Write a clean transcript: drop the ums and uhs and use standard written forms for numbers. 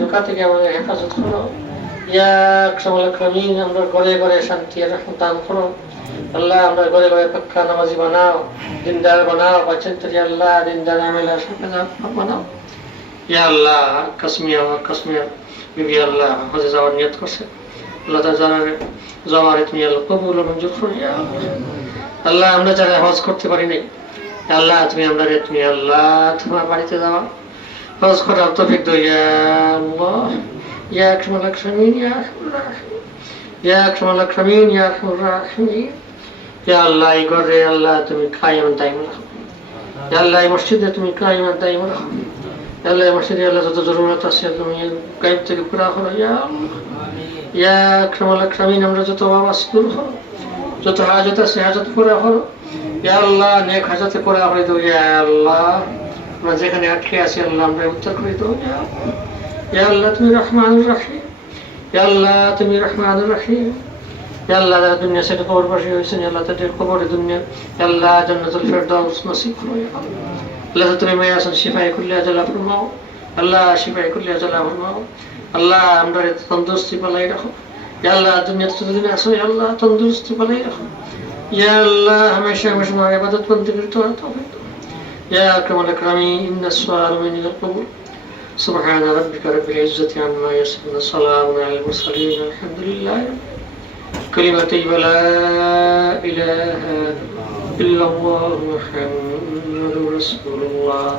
ধোঁকা থেকে আমাদের হেফাজত করো। ইয়া আকরামুল আকরামিন, আমরা ঘরে ঘরে শান্তি আর রহমত দান করো। আল্লাহ আমরা ঘরে ঘরে পাক্কা নামাজি বানাও, দিনদার বানাও, বাচ্চাদের আল্লাহ দিনদার আমেলা বানাও। ইয়া আল্লাহ কাসমিয়া বিবি আল্লাহ হজে যাওয়ার নিয়ত করছে, আল্লাহ তার যাওয়ার তুমি আল্লাহ কবুল ও মঞ্জুর করো। ইয়া আল্লাহ আমরা যারা হজ করতে পারি নাই, আল্লাহ তুমি আমরা তুমি আল্লাহ তোমার বাড়িতে যাওয়া হজ করার তৌফিক দাও। ইয়া আল্লাহ ইয়া আকরামুল আকরামিন ইয়া আরহামুর রাহিমিন, ইয়া আকরামুল আকরামিন ইয়া আরহামুর রাহিমিন। ইয়া আল্লাহ এই ঘরে আল্লাহ তুমি কায়েম দাইম রাখো। ইয়া আল্লাহ এই মসজিদে তুমি কায়েম দাইম রাখো। ইয়া আল্লাহ এই মসজিদে আল্লাহ যত জরুরত আছে তুমি গায়েব থেকে পুরা করো। ইয়া আল্লাহ ইয়া আকরামুল আকরামিন, আমরা যত আওয়াজ দূর করো, যত হাজত আছে হাজত পুরা করো। ইয়া আল্লাহ নেক হাজতে পুরা করে দাও। ইয়া আল্লাহ আমরা যেখানে আটকে আছি আল্লাহ আমরা উত্তর করে দাও। ইয়া আল্লাহ তুমি রহমানুর রহিম, ইয়া আল্লাহ তুমি রহমানুর রহিম। ইয়া আল্লাহ যারা দুনিয়া ছেড়ে কবরবাসী হয়েছেন আল্লাহ তাদের কবরে দুনিয়া আল্লাহ জান্নাতুল ফেরদাউস নসিব করো। ইয়া আল্লাহ তুমি মেয়ে আছেন শিফায়ে কুল্লি আজালা ফরমাও, আল্লাহ শিফায়ে কুল্লি আজালা ফরমাও। আল্লাহ আমরা তন্দুরস্তি পালাই রাখো। ইয়া আল্লাহ দুনিয়াতে যতদিন আছো ইয়া আল্লাহ তন্দুরস্তি পালাই রাখো। ইয়া আল্লাহ হামেশা হামেশা তোমার ইবাদত বন্দেগী করতে তৌফিক দাও। ইয়া আকরামুল আকরামিন ইন্নাস সুআল মিনাল কবুল। سبحان ربك رب العزة عما يصفون، سلام على المرسلين، الحمد لله. كلمة طيبة لا إله إلا الله محمد رسول الله.